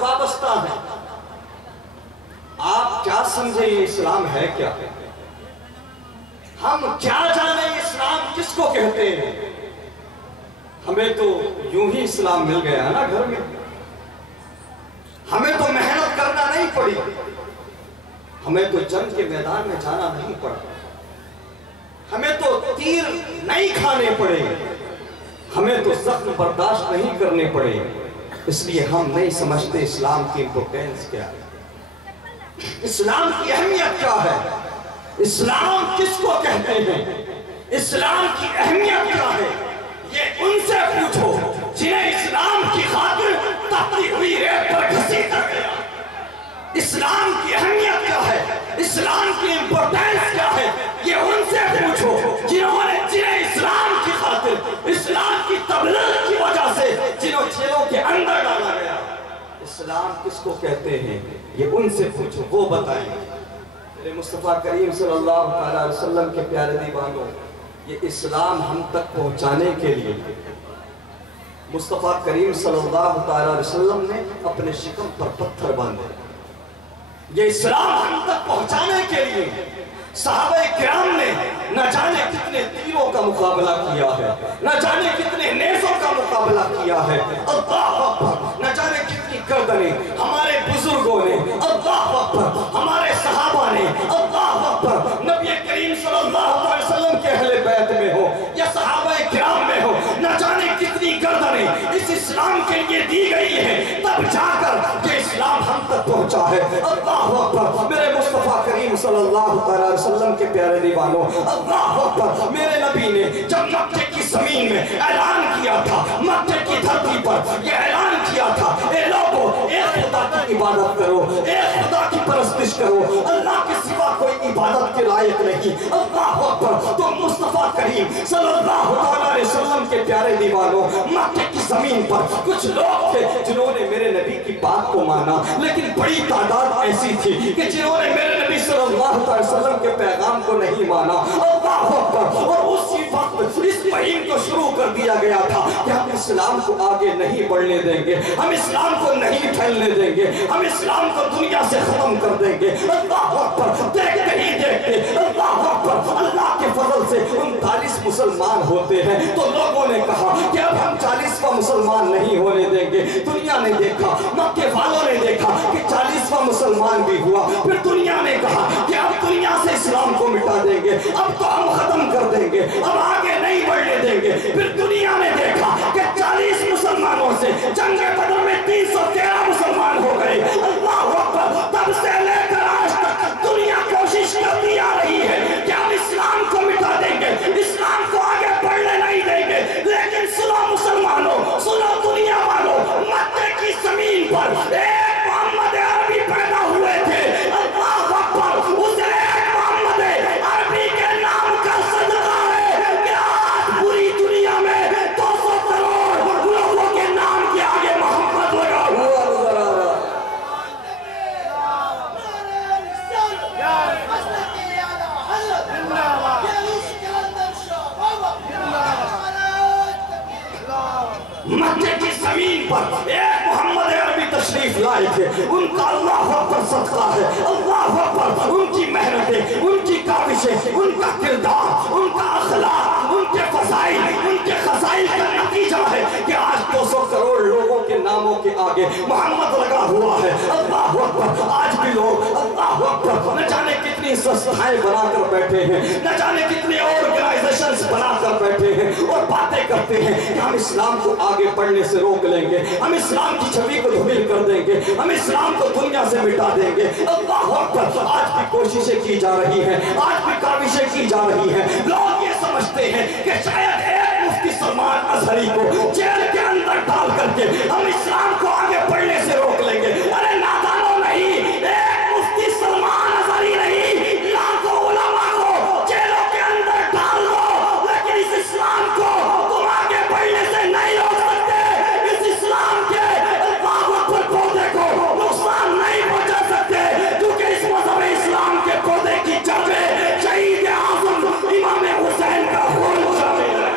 وابستہ ہیں۔ آپ کیا سمجھے یہ اسلام ہے کیا؟ ہم کیا جانے اسلام کس کو کہتے ہیں؟ ہمیں تو یوں ہی اسلام مل گیا نا گھر میں، ہمیں تو محنت کرنا نہیں پڑی، ہمیں تو جنگ کے میدان میں جانا نہیں پڑا، ہمیں تو تیر نہیں کھانے پڑے، ہمیں تو زخم برداشت نہیں کرنے پڑے، اس لیے ہم نہیں سمجھتے اسلام کی امپورٹنس کیا ہے، اسلام کی اہمیت کیا ہے، اسلام کس کو کہتے ہیں، اسلام کی اہمیت کیا ہے، یہ ان سے پوچھو جنہیں اسلام کی خاطر تپتی ہوئی ریت پر گھسیٹا گیا۔ اسلام کی اہمیت کیا ہے، اسلام کی امپورٹنس کیا ہے، یہ ان سے پوچھو جنہیں اسلام کی خاطر، اسلام کی تبلیغ کی وجہ سے جنہوں جیلوں کے اندر ڈالا گیا۔ اسلام کس کو کہتے ہیں یہ ان سے پوچھو، وہ بتائیں۔ میرے مصطفیٰ کریم صلی اللہ علیہ وسلم کے پیارے دیوانوں، یہ اسلام ہم تک پہنچانے کے لیے مصطفیٰ کریم صلی اللہ علیہ وسلم نے اپنے شکم پر پتھر باندھے۔ یہ اسلام ہم تک پہنچانے کے لیے صحابہ کرام نے نہ جانے کتنے تیروں کا مقابلہ کیا ہے، نہ جانے کتنے نیزوں کا مقابلہ کیا ہے، اللہ اکبر، نہ جانے کتنی گردنیں ہمارے بزرگوں نے، اللہ اکبر، ہمارے صحابہ نے، اللہ اکبر، نبی کریم صلی اللہ علیہ وسلم کے اہل بیت میں ہو یا صحابہ کرام میں ہو، نہ جانے کتنی گردنیں اس اسلام کے لیے دی گئی ہیں، تب جا کر یہ اسلام ہم تک پہنچا ہے۔ اللہ اکبر، میرے مصطفیٰ کریم صلی اللہ علیہ وسلم کے پیارے دیوانوں، اللہ اکبر، میرے نبی نے جب مکے کی زمین میں اعلان کیا تھا، مکے کی دھرتی پر یہ اعلان کیا تھا، اے لوگو ایک خدا کی عبادت کرو، ایک خدا کی پرستش کرو، اللہ کے سوا کوئی عبادت کے لائق نہیں۔ اللہ اکبر، تو مصطفیٰ کریم صلی اللہ علیہ وسلم کے پیارے دیوانوں، مکے کی زمین پر کچھ لوگ تھے جنہوں نے میرے نبی کی بات کو مانا، لیکن بڑی تعداد ایسی تھی کہ جنہوں نے میرے نبی صلی اللہ علیہ وسلم کے پیغام کو نہیں مانا۔ اللہ اکبر، اور اسی وقت اس مہم کو شروع کر دیا گیا تھا کہ ہم اسلام کو آگے نہیں بڑھنے دیں گے، ہم اسلام کو نہیں پھیلنے دیں گے، ہم اسلام کو دنیا سے ختم کر دیں گے۔ اللہ اکبر، دیکھتے ہی دیکھتے اللہ اکبر، اللہ کے فضل سے 39 مسلمان ہوتے ہیں، تو لوگوں نے کہا کہ اب ہم 40واں مسلمان نہیں ہونے دیں گے۔ دنیا نے دیکھا، مکے والوں نے دیکھا کہ 40واں مسلمان بھی ہوا، پھر دنیا نے کہا کہ اب دنیا سے اسلام کو مٹا دیں گے، اب تو ہم ختم کر دیں گے، اب آگے نہیں بڑھنے دیں گے۔ پھر دنیا نے دیکھا کہ 40 مسلمانوں سے جنگ بدر میں 313 مسلمان ہو گئے۔ اللہ اکبر، تب سے لے کر آج تک دنیا کوشش کرتی آ رہی ہے کہ ہم اسلام کو مٹا دیں گے، اسلام کو آگے بڑھنے نہیں دیں گے، لیکن سنو مسلمانوں، سنو دنیا والوں، مکے کی زمین پر ایک محمد عربی پیدا ہوئے تھے۔ اللہ اکبر، اس ایک محمد عربی کے نام کا صدقہ ہے کہ آج پوری دنیا میں 200 کروڑ لوگوں کے نام کے آگے محمد لگا ہوا نظر آ رہا ہے۔ مکے کی زمین پر ایک محمد عربی تشریف لائے تھے، ان کا اللہ اکبر صدقہ ہے، اللہ اکبر، ان کی محنتیں، ان کی کاوشیں، ان کا کردار، ان کا اخلاق، ان کے فضائل، ان کے خزائل کا نتیجہ ہے کہ آج 200 کروڑ لوگوں کے ناموں کے آگے محمد لگا ہوا ہے۔ اللہ اکبر، آج بھی لوگ اللہ اکبر نہ جانے کتنی سنستھائیں بنا کر بیٹھے ہیں، نہ جانے کتنے آرگنائزیشنز بنا کر بیٹھے ہیں اور باتیں کرتے ہیں کہ ہم اسلام کو آگے بڑھنے سے روک لیں گے، ہم اسلام کی چھوی کو دھویل کر دیں گے، ہم اسلام کو دنیا سے مٹا دیں گے۔ اللہ اکبر، آج بھی کوششیں کی جا رہی ہیں، آج بھی کاوشیں کی جا رہی ہیں۔ لوگ یہ سمجھتے ہیں کہ شاید ایک مفتی سلمان ازہری کو جیل کے اندر ڈال کر کے ہم اسلام کو آگے بڑھنے سے روک لیں گے۔ ارے نادانوں، نہیں، ایک مفتی سلمان ازہری نہیں، لاکھوں علماء کو جیلوں کے اندر ڈال دو، لیکن اس اسلام کو تم آگے بڑھنے سے نہیں روک سکتے۔ اس اسلام کے اللہ اکبر پودے کو نقصان نہیں پہنچا سکتے، کیونکہ اس مذہب اسلام کے پودے کی جڑ میں شہید اعظم امام حسین کا خون شامل ہے۔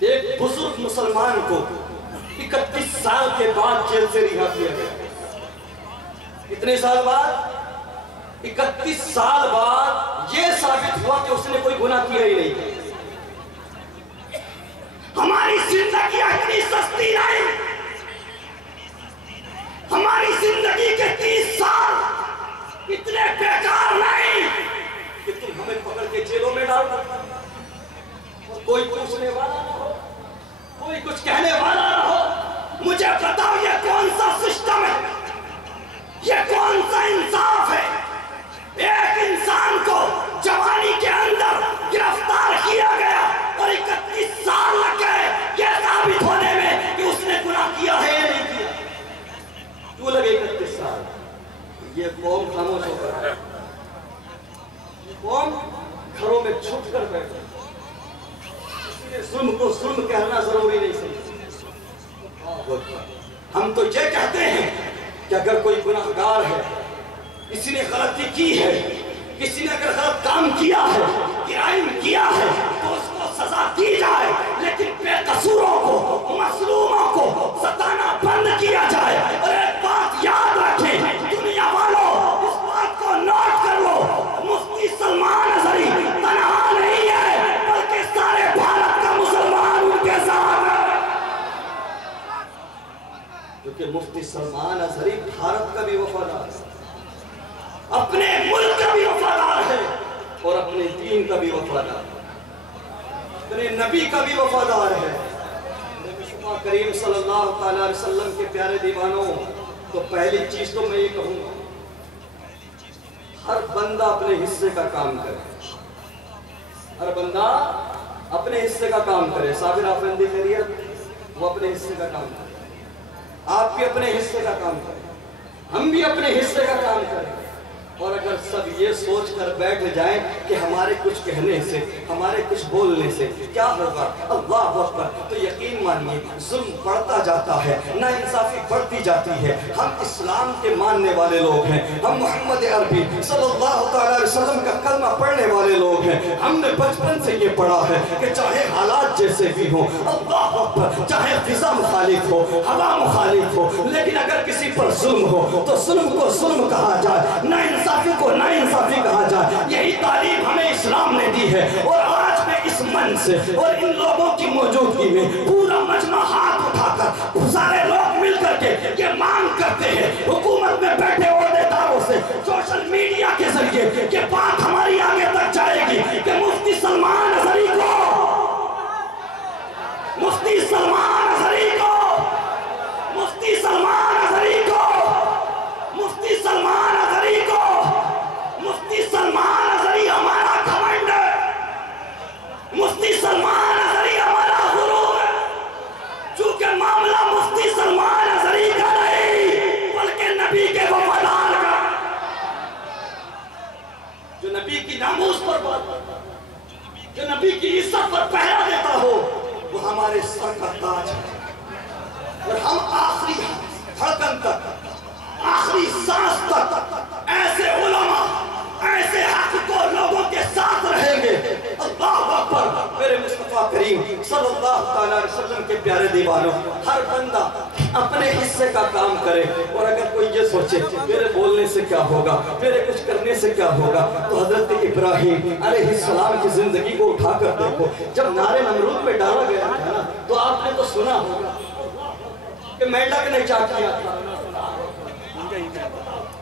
ایک بزرگ مسلمان کو 31 سال کے بعد جیل سے رہا کیا گیا. کتنے سال بعد؟ 31 سال بعد یہ ثابت ہوا کہ اس نے کوئی گناہ کیا ہی نہیں. ہماری زندگی اتنی سستی نہیں. ہماری زندگی کے 30 سال اتنے بیکار نہیں کہ تم ہمیں پکڑ کے جیلوں میں ڈال دو. کوئی پوچھنے والا نہ ہو, کوئی کچھ کہنے والا نہ ہو. مجھے بتاؤ یہ کون سا سسٹم ہے, یہ کون سا انصاف ہے؟ ایک انسان کو جوانی کے اندر گرفتار کیا گیا اور 31 سال لگ گئے یہ ثابت ہونے میں کہ اس نے گناہ کیا ہے یا نہیں کیا. کیوں لگے 31 سال؟ یہ قوم خاموش ہو کر ہے, یہ قوم گھروں میں چھپ کر بیٹھے. ظلم کو ظلم کہنا ضروری نہیں سمجھتے. ہم تو یہ کہتے ہیں کہ اگر کوئی گناہگار ہے, کسی نے غلطی کی ہے, کسی نے اگر غلط کام کیا ہے, کرائم کیا ہے, تو اس کو سزا دی جائے, لیکن بے قصوروں کو, مظلوموں کو ستانا بند کیا جائے. اور ایک بات یاد رکھیں دنیا والوں, اس بات کو نوٹ کر لو, مفتی سلمان اظہری تنہا نہیں ہے بلکہ سارے بھارت کا مسلمان ان کے ساتھ ہے. کیونکہ مفتی سلمان اظہری بھارت کا بھی وفادار ہے, اپنے ملک کا بھی وفادار ہے, اور اپنے دین کا بھی وفادار ہے, اپنے نبی کا بھی وفادار ہے. مصطفیٰ کریم صلی اللہ علیہ وسلم کے پیارے دیوانوں, تو پہلی چیز تو میں یہ کہوں گا, ہر بندہ اپنے حصے کا کام کرے. ہر بندہ اپنے حصے کا کام کرے. صابر آفندی خیریت, وہ اپنے حصے کا کام کرے, آپ بھی اپنے حصے کا کام کریں, ہم بھی اپنے حصے کا کام کریں. اور اگر سب یہ سوچ کر بیٹھ جائیں کہ ہمارے کچھ کہنے سے, ہمارے کچھ بولنے سے کیا ہوگا, اللہ اکبر, تو یقین مانیے ظلم بڑھتا جاتا ہے, ناانصافی بڑھتی جاتی ہے. ہم اسلام کے ماننے والے لوگ ہیں, ہم محمد عربی صلی اللہ علیہ وسلم کا کلمہ پڑھنے والے لوگ ہیں. ہم نے بچپن سے یہ پڑھا ہے کہ چاہے حالات جیسے بھی ہوں, اللہ اکبر, چاہے فضا مخالف ہو, ہوا مخالف ہو, لیکن اگر کسی پر ظلم ہو تو ظلم کو ظلم کہا جائے, ناانصافی کو ناانصافی کہا جائے. یہی تعلیم ہمیں اسلام نے دی ہے. اور آج میں اس من سے اور ان لوگوں کی موجودگی میں پورا مجمع ہاتھ اٹھا کر سارے لوگ مل کر کے یہ مانگ کرتے ہیں حکومت میں بیٹھے عہدیداروں سے, سوشل میڈیا کے ذریعے یہ بات ہماری آگے تک جائے گی کہ مفتی سلمان اظہری کو, مفتی سلمان اظہری کو, مفتی سلمان اظہری کو, مفتی سلمان اظہری کو, مفتی سلمان اظہری ہمارا گھمنڈ ہے, مفتی سلمان اظہری ہمارا غرور ہے. چونکہ معاملہ مفتی سلمان اظہری کا نہیں بلکہ نبی کے وفادار کا, جو نبی کی ناموس پر بات کرتا ہو, جو نبی کی عزت پر پہرا دیتا ہو, وہ ہمارے سر کا تاج ہے. اور ہم آخری دھڑکن تک, آخری سانس تک ایسے علماء, ایسے حق کو لوگوں کے ساتھ رہیں گے. اللہ اکبر. میرے مصطفیٰ کریم صلی اللہ علیہ وسلم کے پیارے دیوانوں, ہر بندہ اپنے حصے کا کام کرے. اور اگر کوئی یہ سوچے میرے بولنے سے کیا ہوگا, میرے کچھ کرنے سے کیا ہوگا, تو حضرت ابراہیم علیہ السلام کی زندگی کو اٹھا کر دیکھو. جب نعرے نمرود پہ ڈالا گیا تھا نا, تو آپ نے تو سنا ہوگا کہ میڈک نے کیا کیا تھا,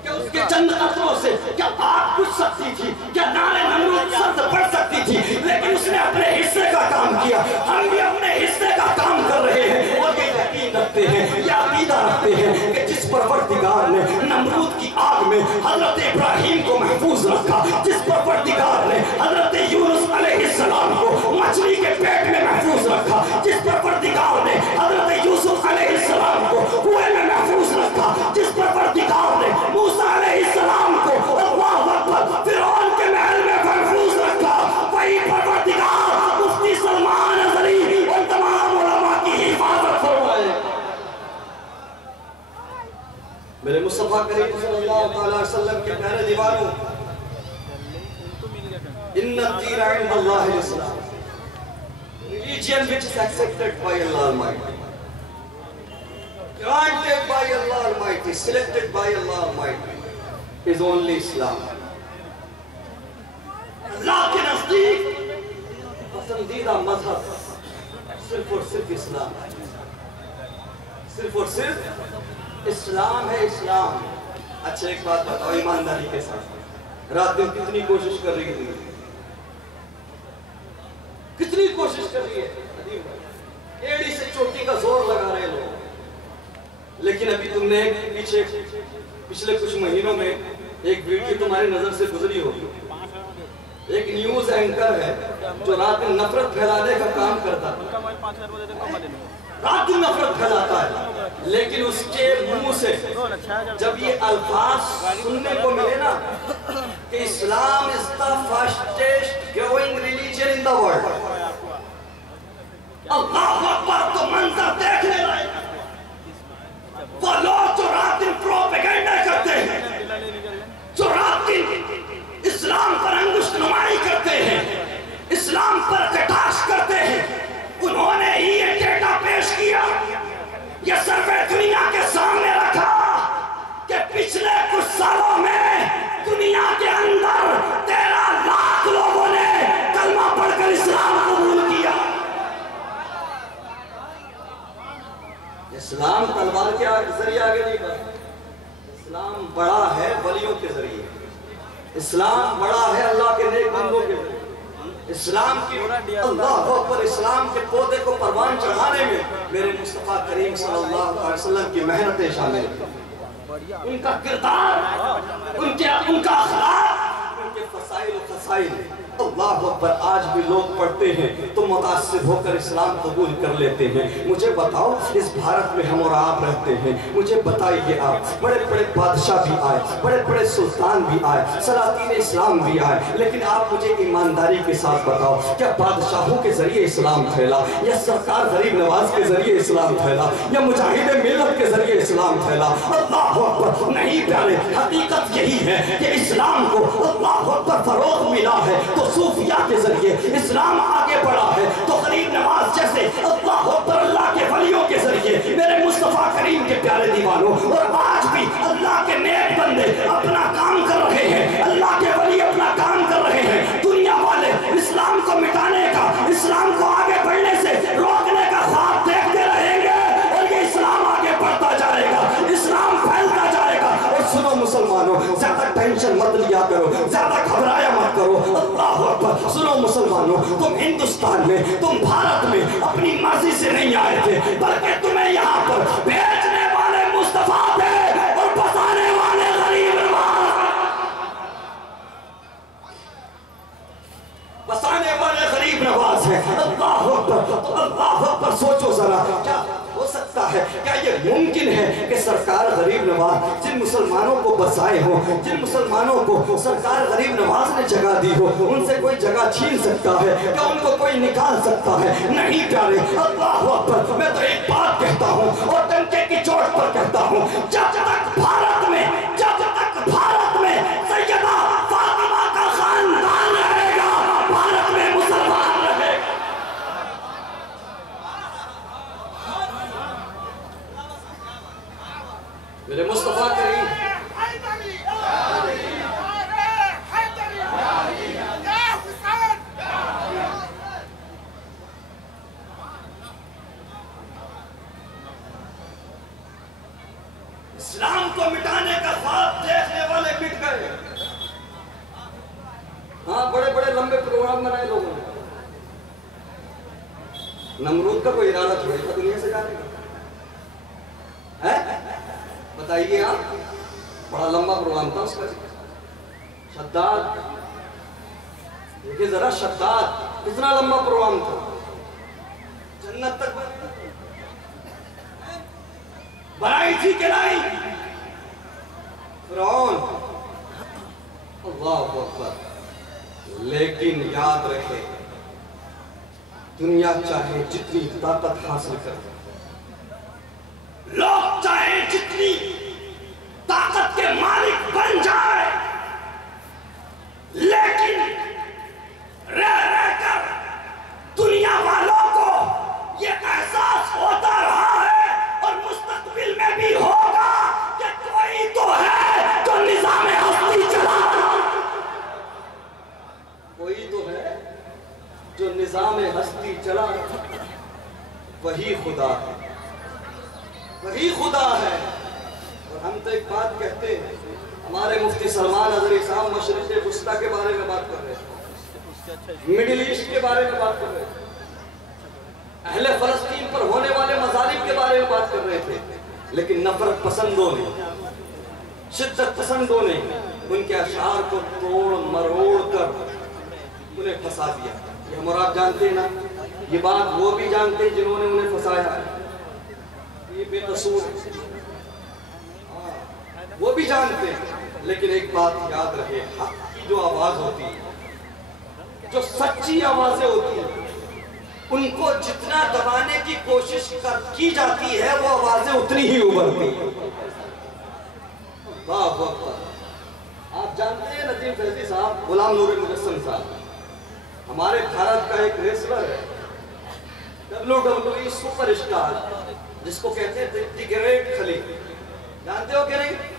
کہ اس کے چند قطروں سے کیا آگ بجھ سکتی تھی, کیا نعرے نمرود سرد پڑ سکتی تھی, لیکن اس نے اپنے حصے کا کام کیا. ہم بھی اپنے حصے کا کام کر رہے ہیں, اور یہ یقین رکھتے ہیں, یہ عقیدہ رکھتے ہیں کہ جس پروردگار نے نمرود کی آگ میں حضرت ابراہیم کو محفوظ رکھا, جس پروردگار نے حضرت یونس علیہ السلام کو مچھلی کے پیٹ میں محفوظ رکھا, جس پروردگار نے حضرت یوسف علیہ السلام کو کنویں میں محفوظ رکھا, جس پروردگار نے موسیٰ علیہ السلام کو اللہ اکبر فرعون کے محل میں محفوظ رکھا, وہی پروردگار مفتی سلمان اظہری اور تمام علماء کی حفاظت فرمائے. میرے مصطفیٰ کریم صلی اللہ علیہ وسلم کے پیارے دیوانوں, ان الدین عند اللہ الاسلام, religion which is accepted by Allah Almighty, granted by Allah Almighty, selected by Allah Almighty, is only Islam. اللہ کے نزدیک پسندیدہ مذہب صرف اور صرف اسلام ہے، صرف اور صرف اسلام ہے، اسلام. اچھا ایک بات بتاؤ ایمانداری کے ساتھ، رات دن کتنی کوشش کر رہی ہے، کتنی کوشش کر رہی ہے، ایڑی سے چوٹی کا زور لگا رہے لوگ، لیکن ابھی تم نے پچھلے کچھ مہینوں میں ایک ویڈیو تمہاری نظر سے گزری ہوگی. ایک نیوز اینکر ہے جو رات دن نفرت پھیلانے کا کام کرتا ہے، رات دن نفرت پھیلاتا ہے، لیکن اس کے منہ سے جب یہ الفاظ سننے کو ملے نا کہ اسلام is the fastest growing religion in the world، اللہ اکبر، تو منظر دیکھنے لائے. وہ لوگ جو رات دن پروپیگنڈا کرتے ہیں، جو رات دن اسلام پر انگشت نمائی کرتے ہیں، اسلام پر کٹاش کرتے ہیں، انہوں نے ہی یہ ڈیٹا پیش کیا، یہ سروے دنیا کے سامنے رکھا کہ پچھلے کچھ سالوں میں دنیا کے اندر 13 لاکھ لوگوں نے کلمہ پڑھ کر اسلام قبول کیا. اسلام تلوار کے ذریعے آگے نہیں بڑھا، اسلام بڑا ہے ولیوں کے ذریعے، اسلام بڑا ہے اللہ کے نیک بندوں کے ذریعے. اسلام کی اللہ اکبر، اسلام کے پودے کو پروان چڑھانے میں میرے مصطفیٰ کریم صلی اللہ علیہ وسلم کی محنتیں شامل ہیں، ان کا کردار، ان کا اخلاق، ان کے فضائل و خصائل. اللہ اکبر، آج بھی لوگ پڑھتے ہیں تو متاثر ہو کر اسلام قبول کر لیتے ہیں. مجھے بتاؤ، اس بھارت میں ہم اور آپ رہتے ہیں، مجھے بتائیے آپ، بڑے بڑے بادشاہ بھی آئے، بڑے بڑے سلطان بھی آئے، سلاطین اسلام بھی آئے، لیکن آپ مجھے ایمانداری کے ساتھ بتاؤ، کیا بادشاہوں کے ذریعے اسلام پھیلا، یا سرکار غریب نواز کے ذریعے اسلام پھیلا، یا مجاہد ملت کے ذریعے اسلام پھیلا؟ اللہ اکبر، نہیں پیارے، حقیقت یہی ہے کہ اسلام کو اللہ اکبر فروغ ملا ہے تو صوفیہ کے ذریعے، اسلام آگے بڑھا ہے تو غریب نواز جیسے اللہ اکبر اللہ کے ولیوں کے ذریعے، میرے مصطفیٰ کریم کے پیارے دیوانوں. اور آج بھی اللہ کے نیک بندے اپنا کام کر رہے ہیں، اللہ کے ولی اپنا کام کر رہے ہیں. دنیا والے اسلام کو مٹانے کا، اسلام کو آگے بڑھنے سے روکنے کا خواب دیکھتے رہیں گے، اور یہ اسلام آگے بڑھتا جائے گا، اسلام پھیلتا جائے گا. اور سنو مسلمانوں، زیادہ ٹینشن مت لیا کرو، زیادہ گھبرایا مت کرو. اللہ اکبر، سنو مسلمانوں، تم ہندوستان میں، تم بھارت میں اپنی مرضی سے نہیں آئے تھے، بلکہ تمہیں یہاں پر بھیجنے والے مصطفیٰ تھے اور بسانے والے غریب نواز. بسانے والے غریب نواز ہیں. اللہ اکبر، اللہ اکبر، سوچو ذرا، کیا ہو سکتا ہے، کیا یہ ممکن ہے کہ سرکار غریب نواز جن مسلمانوں کو بسائے ہوں، جن مسلمانوں کو سرکار غریب نواز نے جگہ دی ہو، ان سے کوئی جگہ چھین سکتا ہے؟ کیا ان کو کوئی نکال سکتا ہے؟ نہیں پیارے. اللہ اکبر، میں تو ایک بات کہتا ہوں اور ڈنکے کی چوٹ پر کہتا ہوں، جب تک بھارت میں سیدہ فاطمہ کا خاندان رہے گا، بھارت میں مسلمان رہے گا. میرے مصطفیٰ کریم اسلام کو مٹانے کا خواب دیکھنے والے مٹ گئے. ہاں، بڑے بڑے لمبے پروگرام بنائے لوگوں نے. نمرود کا کوئی ارادہ تھوڑی تھا دنیا سے جانے کا، بتائیے آپ، بڑا لمبا پروگرام تھا اس کا. شداد، دیکھیں ذرا، شداد کتنا لمبا پروگرام تھا، جنت تک بنائی تھی کہ نہیں؟ فرعون، اللہ اکبر. لیکن یاد رکھے، دنیا چاہے جتنی طاقت حاصل کرے، لوگ چاہے جتنی طاقت کے مالک بن جائے، لیکن رہ کر دنیا والوں کو وہی خدا ہے، وہی خدا ہے۔ اور ہم تو ایک بات کہتے ہیں، ہمارے مفتی سلمان اظہری صاحب مشرق وسطیٰ کے بارے میں بات کر رہے ہیں، مڈل ایسٹ کے بارے میں بات کر رہے تھے، اہل فلسطین پر ہونے والے مظالم کے بارے میں بات کر رہے تھے، لیکن نفرت پسندوں نے، شدت پسندوں نے ان کے اشعار کو توڑ مروڑ کر انہیں پھنسا دیا۔ یہ ہم اور آپ جانتے ہیں نا، یہ بات وہ بھی جانتے ہیں جنہوں نے انہیں پھنسایا ہے، یہ بے قصور ہے، وہ بھی جانتے ہیں۔ لیکن ایک بات یاد رہے، حق کی جو آواز ہوتی ہے، جو سچی آوازیں ہوتی ہیں، ان کو جتنا دبانے کی کوشش کی جاتی ہے وہ آوازیں اتنی ہی ابھرتی ہیں۔ اللہ اکبر۔ آپ جانتے ہیں ندیم فیضی صاحب، غلام نور مجسم صاحب ہمارے بھارت کا ایک ریسلر ہے، WWE سپر اسٹار، جس کو کہتے ہیں دی گریٹ خلی، جانتے ہو کہ نہیں؟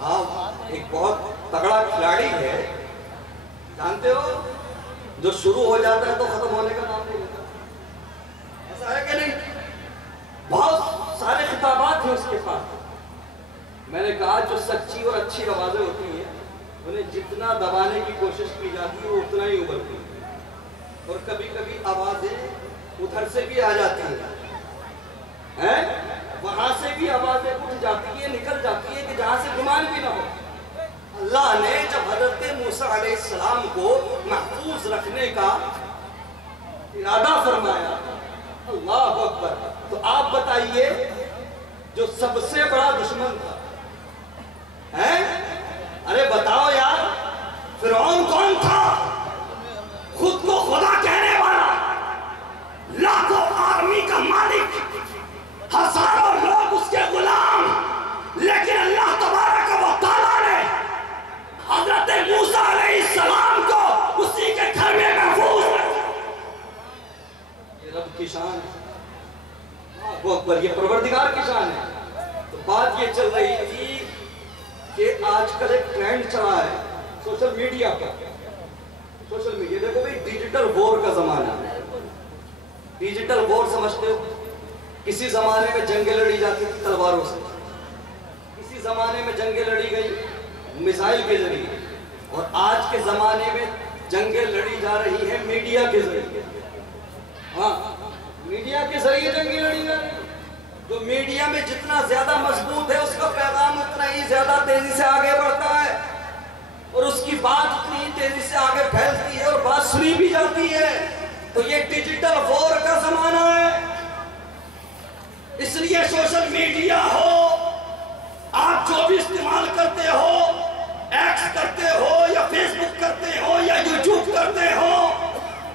ہاں، ایک بہت تگڑا کھلاڑی ہے، جانتے ہو؟ جو شروع ہو جاتا ہے تو ختم ہونے کا نام نہیں لیتا، ایسا ہے کہ نہیں؟ بہت سارے خطابات ہیں اس کے پاس۔ میں نے کہا جو سچی اور اچھی آوازیں ہوتی ہیں انہیں جتنا دبانے کی کوشش کی جاتی ہے وہ اتنا ہی ابھرتی ہے، اور کبھی کبھی آوازیں ادھر سے بھی آ جاتی ہیں، وہاں سے بھی آوازیں اٹھ جاتی ہیں، نکل جاتی ہیں کہ جہاں سے گمان بھی نہ ہو۔ اللہ نے جب حضرت موسیٰ علیہ السلام کو محفوظ رکھنے کا ارادہ فرمایا، اللہ اکبر، تو آپ بتائیے جو سب سے بڑا دشمن تھا، ارے بتاؤ یار، فرعون کون تھا؟ خود کو خدا کہنے والا، لاکھوں آرمی کا مالک، ہزاروں لوگ اس کے غلام، لیکن اللہ تبارک و تعالیٰ نے حضرت موسیٰ علیہ السلام کو اسی کے گھر میں محفوظ رکھا۔ یہ رب کی شان ہے، وہ اکبر، یہ پروردگار کی شان ہے۔ تو بات یہ چل رہی تھی کہ آج کل ایک ٹرینڈ چلا ہے سوشل میڈیا پر، سوشل میڈیا دیکھو بھئی، ڈیجیٹل وار کا زمانہ ہے۔ ڈیجیٹل وار سمجھتے ہو؟ کسی زمانے میں جنگیں لڑی جاتی تھی تلواروں سے، کسی زمانے میں جنگیں لڑی گئی میزائل کے ذریعے، اور آج کے زمانے میں جنگیں لڑی جا رہی ہیں میڈیا کے ذریعے۔ ہاں، میڈیا کے ذریعے جنگیں لڑی جا رہی ہیں۔ جو میڈیا میں جتنا زیادہ مضبوط ہے اس کا پیغام اتنا ہی زیادہ تیزی سے آگے بڑھتا ہے، اور اس کی بات اتنی ہی تیزی سے آگے پھیلتی ہے اور بات سنی بھی جاتی ہے۔ تو یہ ڈیجیٹل وار کا زمانہ ہے، اس لیے سوشل میڈیا ہو، آپ جو بھی استعمال کرتے ہو، ایکس کرتے ہو یا فیس بک کرتے ہو یا یوٹیوب کرتے ہو،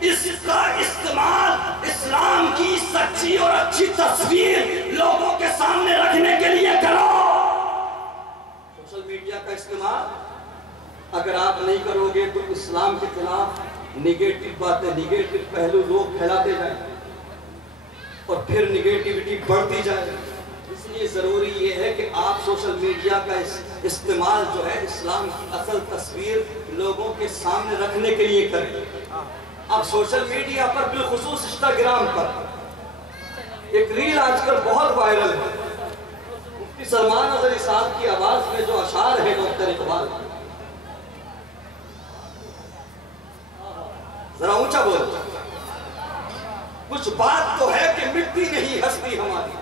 اس کا استعمال اسلام کی سچی اور اچھی تصویر لوگوں کے سامنے رکھنے کے لیے کرو۔ سوشل میڈیا کا استعمال اگر آپ نہیں کرو گے تو اسلام کے خلاف نگیٹو باتیں، نگیٹو پہلو لوگ پھیلاتے جائیں اور پھر نگیٹیوٹی بڑھتی جائے۔ اس لیے ضروری یہ ہے کہ آپ سوشل میڈیا کا استعمال جو ہے اسلام کی اصل تصویر لوگوں کے سامنے رکھنے کے لیے کریں۔ اب سوشل میڈیا پر بالخصوص انسٹاگرام پر ایک ریل آج کل بہت وائرل ہے، مفتی سلمان اظہری صاحب کی آواز میں جو اشعار ہے ڈاکٹر اقبال، ذرا اونچا بولو، کچھ بات تو ہے کہ مٹتی نہیں ہستی ہماری،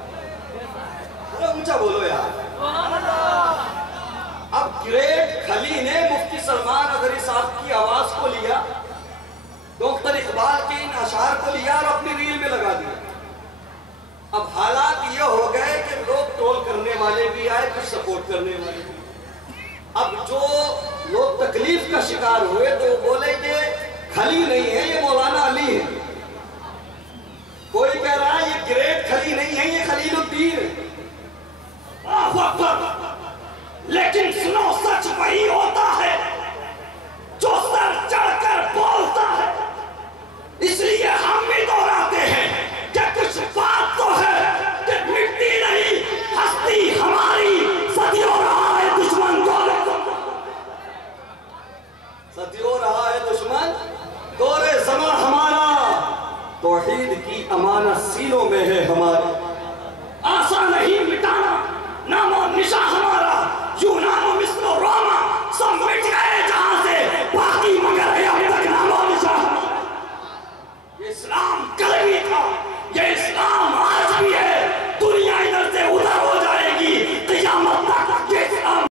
ذرا اونچا بولو یار۔ اب گریٹ خلی نے مفتی سلمان اظہری صاحب کی آواز کو لیا، ڈاکٹر اقبال کے ان اشعار کو لیا اور اپنی ریل میں لگا دیا۔ اب حالات یہ ہو گئے کہ لوگ ٹرول کرنے والے بھی آئے، کچھ سپورٹ کرنے والے بھی۔ اب جو لوگ تکلیف کا شکار ہوئے تو وہ بولے یہ خلی نہیں ہے، یہ مولانا علی ہے۔ کوئی کہہ رہا ہے یہ گریٹ خلی نہیں ہے، یہ خلیل الدین ہے۔ لیکن سنو، سچ وہی ہوتا ہے جو سر چڑھ کر بولتا ہے۔ اس لیے ہم بھی دہراتے ہیں کہ کچھ بات تو ہے کہ مٹتی نہیں ہستی ہماری، صدیوں رہا ہے دشمن دورے، صدیوں رہا ہے دشمن دورے زماں ہمارا۔ سینوں میں ہے ہمارے